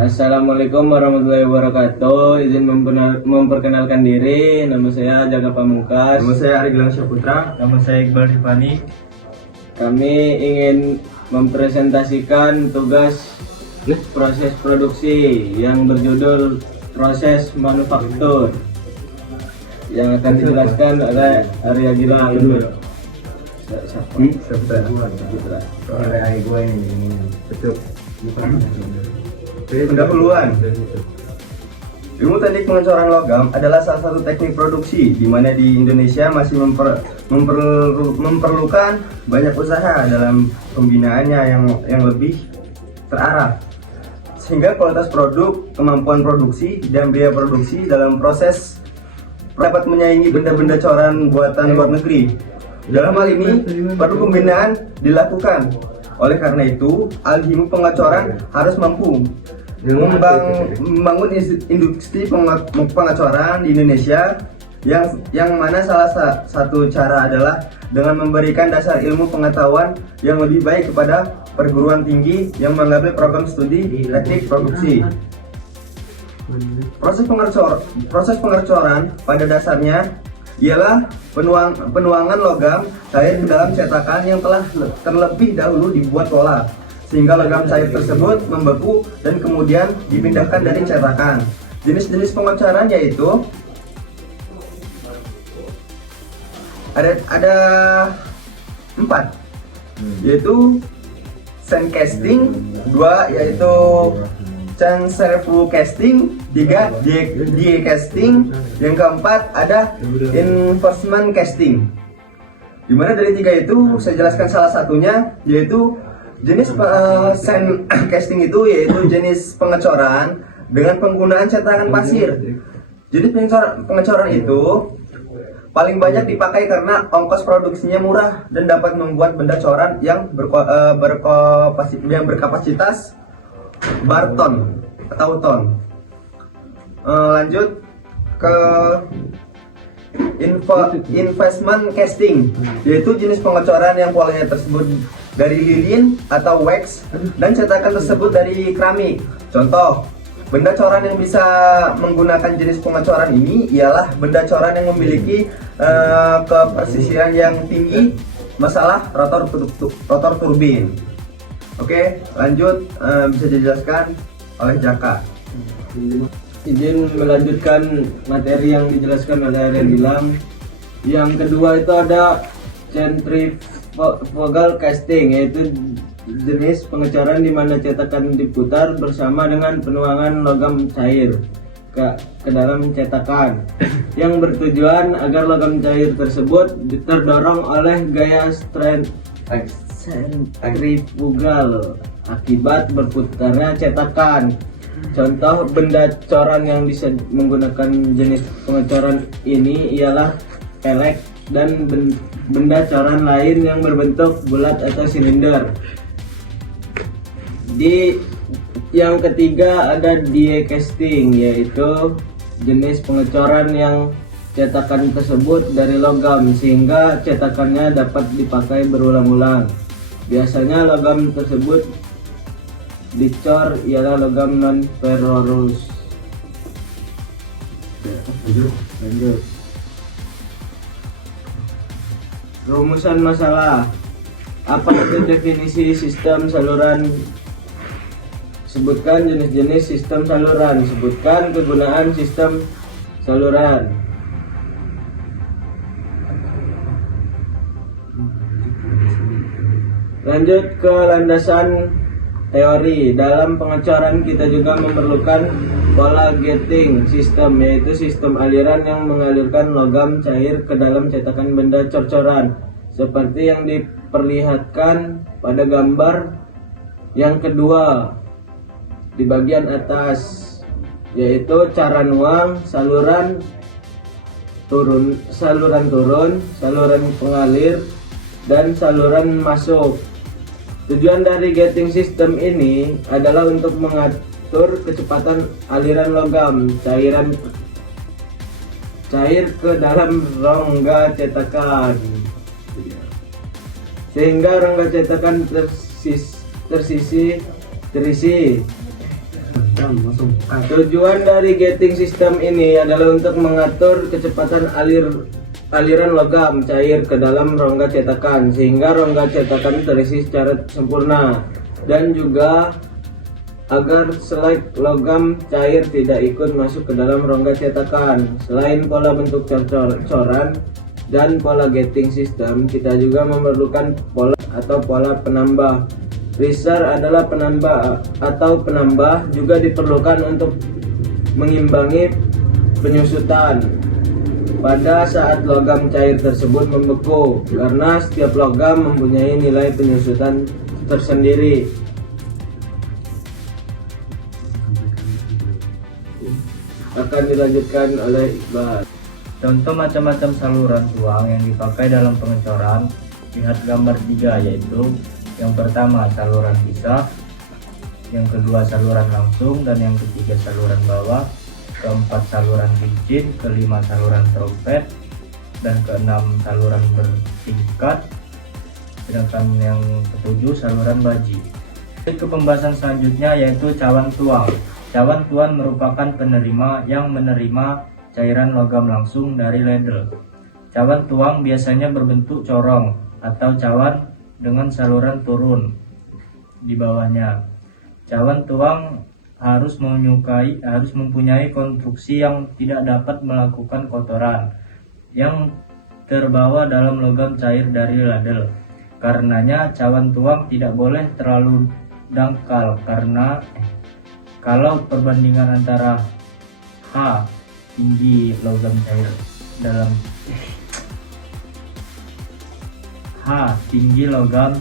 Assalamualaikum warahmatullahi wabarakatuh. Izin memperkenalkan diri. Nama saya Jaga Pamungkas. Nama saya Ari Gilang Syahputra. Nama saya Iqbal Rifani. Kami ingin mempresentasikan tugas proses produksi yang berjudul proses manufaktur yang akan dijelaskan oleh Arya Gilang. Pendahuluan. Ilmu teknik pengecoran logam adalah salah satu teknik produksi di mana di Indonesia masih memerlukan banyak usaha dalam pembinaannya yang lebih terarah, sehingga kualitas produk, kemampuan produksi, dan biaya produksi dalam proses dapat menyaingi benda-benda coran buatan luar negeri. Dalam hal ini, perlu pembinaan dilakukan. Oleh karena itu, Alhimu Pengecoran harus mampu membangun industri pengecoran di Indonesia yang mana salah satu cara adalah dengan memberikan dasar ilmu pengetahuan yang lebih baik kepada perguruan tinggi yang mengambil program studi teknik produksi. Proses pengecoran pada dasarnya ialah penuangan logam cair ke dalam cetakan yang telah terlebih dahulu dibuat pola, sehingga logam cair tersebut membeku dan kemudian dipindahkan dari cetakan. Jenis-jenis pengecoran yaitu ada 4, yaitu sand casting, 2 yaitu Chancerfu casting, 3 die casting, yang keempat ada investment casting. Dimana dari 3 itu saya jelaskan salah satunya, yaitu jenis sand casting itu yaitu jenis pengecoran dengan penggunaan cetakan pasir. Jadi pengecoran itu paling banyak dipakai karena ongkos produksinya murah dan dapat membuat benda coran yang berkapasitas bar ton atau ton. Lanjut ke investment casting, yaitu jenis pengecoran yang polanya tersebut dari lilin atau wax dan cetakan tersebut dari keramik. Contoh, benda coran yang bisa menggunakan jenis pengecoran ini ialah benda coran yang memiliki kepresisian yang tinggi, masalah rotor turbin. Oke, lanjut, bisa dijelaskan oleh Jaka. Izin melanjutkan materi yang dijelaskan oleh Arya Gilang. Yang kedua itu ada centrifugal casting, yaitu jenis pengecoran di mana cetakan diputar bersama dengan penuangan logam cair ke dalam cetakan yang bertujuan agar logam cair tersebut terdorong oleh gaya centrifugal akibat berputarnya cetakan. Contoh benda coran yang bisa menggunakan jenis pengecoran ini ialah pelek dan benda coran lain yang berbentuk bulat atau silinder. Di yang ketiga ada die casting, yaitu jenis pengecoran yang cetakan tersebut dari logam sehingga cetakannya dapat dipakai berulang-ulang. Biasanya logam tersebut dicor ialah logam non ferrous. Lanjut. Rumusan masalah. Apa itu definisi sistem saluran? Sebutkan jenis-jenis sistem saluran. Sebutkan kegunaan sistem saluran. Lanjut ke landasan teori. Dalam pengecoran kita juga memerlukan pola gating sistem, yaitu sistem aliran yang mengalirkan logam cair ke dalam cetakan benda cor-coran seperti yang diperlihatkan pada gambar yang kedua di bagian atas, yaitu cara nuang, saluran turun, saluran pengalir, dan saluran masuk. Tujuan dari gating system ini adalah untuk mengatur kecepatan aliran logam cair ke dalam rongga cetakan, sehingga rongga cetakan terisi Tujuan dari gating system ini adalah untuk mengatur kecepatan aliran logam cair ke dalam rongga cetakan sehingga rongga cetakan terisi secara sempurna, dan juga agar selai logam cair tidak ikut masuk ke dalam rongga cetakan. Selain pola bentuk coran dan pola gating system, kita juga memerlukan pola atau pola penambah. Riser adalah penambah juga diperlukan untuk mengimbangi penyusutan pada saat logam cair tersebut membeku, karena setiap logam mempunyai nilai penyusutan tersendiri. Akan dilanjutkan oleh Iqbal. Contoh macam-macam saluran tuang yang dipakai dalam pengecoran, lihat gambar 3, yaitu yang pertama saluran pisah, yang kedua saluran langsung, dan yang ketiga saluran bawah, keempat saluran lincin, kelima saluran trompet, dan keenam saluran bertingkat, sedangkan yang ketujuh saluran baji. Ke pembahasan selanjutnya yaitu cawan tuang. Cawan tuang merupakan penerima yang menerima cairan logam langsung dari ladle. Cawan tuang biasanya berbentuk corong atau cawan dengan saluran turun di bawahnya. Cawan tuang harus mempunyai konstruksi yang tidak dapat melakukan kotoran yang terbawa dalam logam cair dari ladle. Karenanya cawan tuang tidak boleh terlalu dangkal, karena kalau perbandingan antara H tinggi logam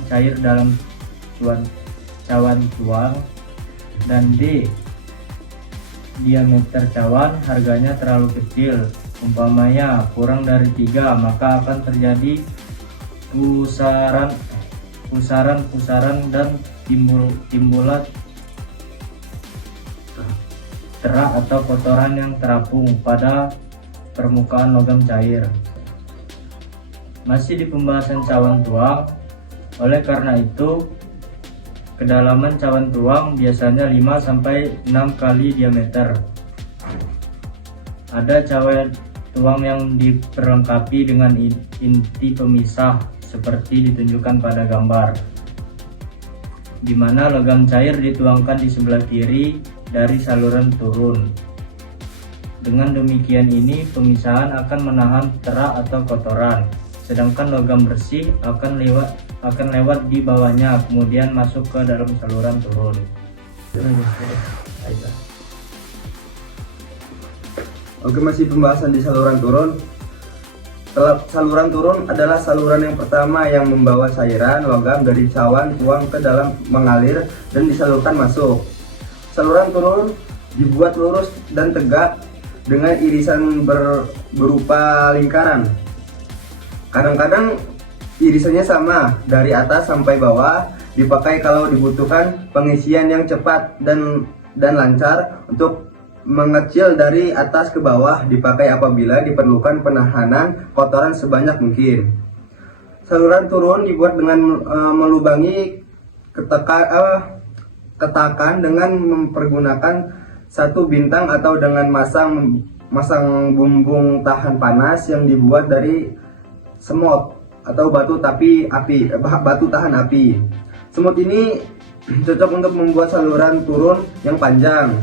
cair dalam cawan tuang dan D diameter cawan harganya terlalu kecil, umpamanya kurang dari 3, maka akan terjadi pusaran dan timbulan terak atau kotoran yang terapung pada permukaan logam cair. Masih di pembahasan cawan tuang, oleh karena itu kedalaman cawan tuang biasanya 5-6 kali diameter. Ada cawan tuang yang diperlengkapi dengan inti pemisah seperti ditunjukkan pada gambar, di mana logam cair dituangkan di sebelah kiri dari saluran turun. Dengan demikian ini pemisahan akan menahan terak atau kotoran, sedangkan logam bersih akan lewat di bawahnya kemudian masuk ke dalam saluran turun. Oke, masih pembahasan di saluran turun. Saluran turun adalah saluran yang pertama yang membawa cairan logam dari cawan tuang ke dalam mengalir dan disalurkan masuk. Saluran turun dibuat lurus dan tegak dengan irisan berupa lingkaran. Kadang-kadang irisannya sama dari atas sampai bawah, dipakai kalau dibutuhkan pengisian yang cepat dan lancar. Untuk mengecil dari atas ke bawah dipakai apabila diperlukan penahanan kotoran sebanyak mungkin. Saluran turun dibuat dengan melubangi ketakan dengan mempergunakan satu bintang atau dengan masang bumbung tahan panas yang dibuat dari semut atau batu tahan api. Semut ini cocok untuk membuat saluran turun yang panjang.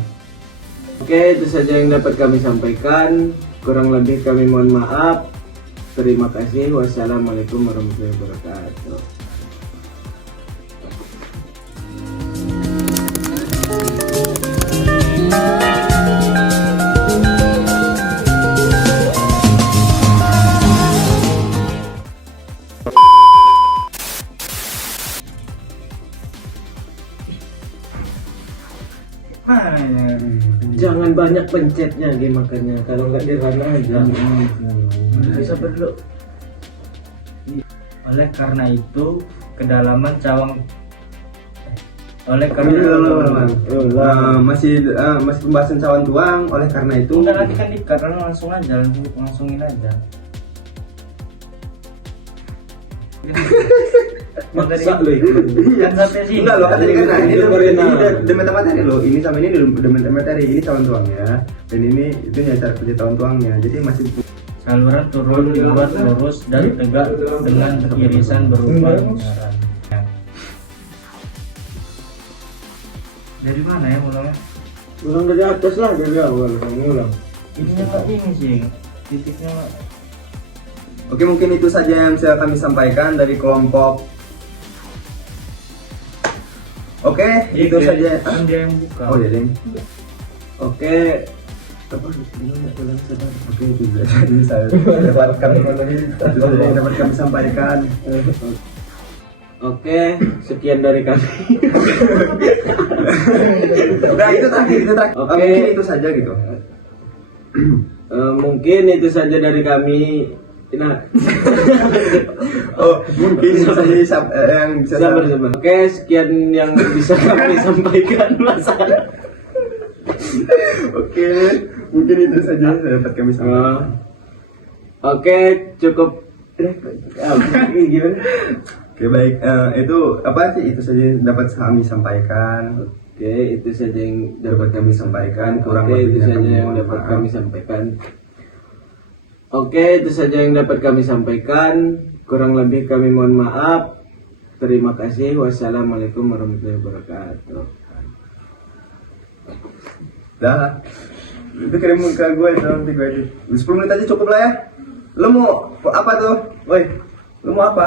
Oke, itu saja yang dapat kami sampaikan. Kurang lebih kami mohon maaf. Terima kasih. Wassalamualaikum warahmatullahi wabarakatuh. Jangan banyak pencetnya makanya kalau nggak dirana aja. Bisa perlu. Oleh karena itu kedalaman masih pembahasan cawan tuang. Oleh karena itu udah nanti kan dikat, langsungin aja. Maksa lo itu. Kan sampai sini. Enggak loh, kan tadi kan nah, ini Dengerin, ini nah. demen materi loh. Ini sama ini demen materi, ini calon tuangnya. Dan ini itu cara kerja calon tuangnya. Jadi masih Saluran turun dibuat lurus dan tegak dengan irisan berupa lingkaran. Dari mana ya mulanya? Ulang dari atas lah, dari awal. Ulang. Ininya nggak ini sih, titiknya nggak. Oke, mungkin itu saja yang bisa kami sampaikan dari kelompok. Oke, itu saja. Kan dia yang buka. Oh ya, Deng. Oke. Oke, itu jadi saya dapatkan itu saja yang dapat kami sampaikan. Oke, sekian dari kami. Nah, itu terakhir. Oke. Mungkin itu saja gitu. Mungkin itu saja dari kami. Nah, Oh, mungkin itu saja yang bisa sabar. Oke, sekian yang bisa kami sampaikan, Mas. Oke, mungkin itu saja yang dapat kami sampaikan. Oke, cukup. Gimana? Oke, baik. Itu apa sih? Itu saja yang dapat kami sampaikan. Oke, itu saja yang Dapat kami sampaikan. Kurang Oke, itu lebihnya saja kami yang mohon dapat maaf. kami sampaikan. Oke, itu saja yang dapat kami sampaikan. Kurang lebih kami mohon maaf. Terima kasih. Wassalamualaikum warahmatullahi wabarakatuh. Dah. Itu kirim ke gue itu nanti gue edit. 10 menit aja cukup lah ya. Lu mau apa tuh? Woi, lu mau apa?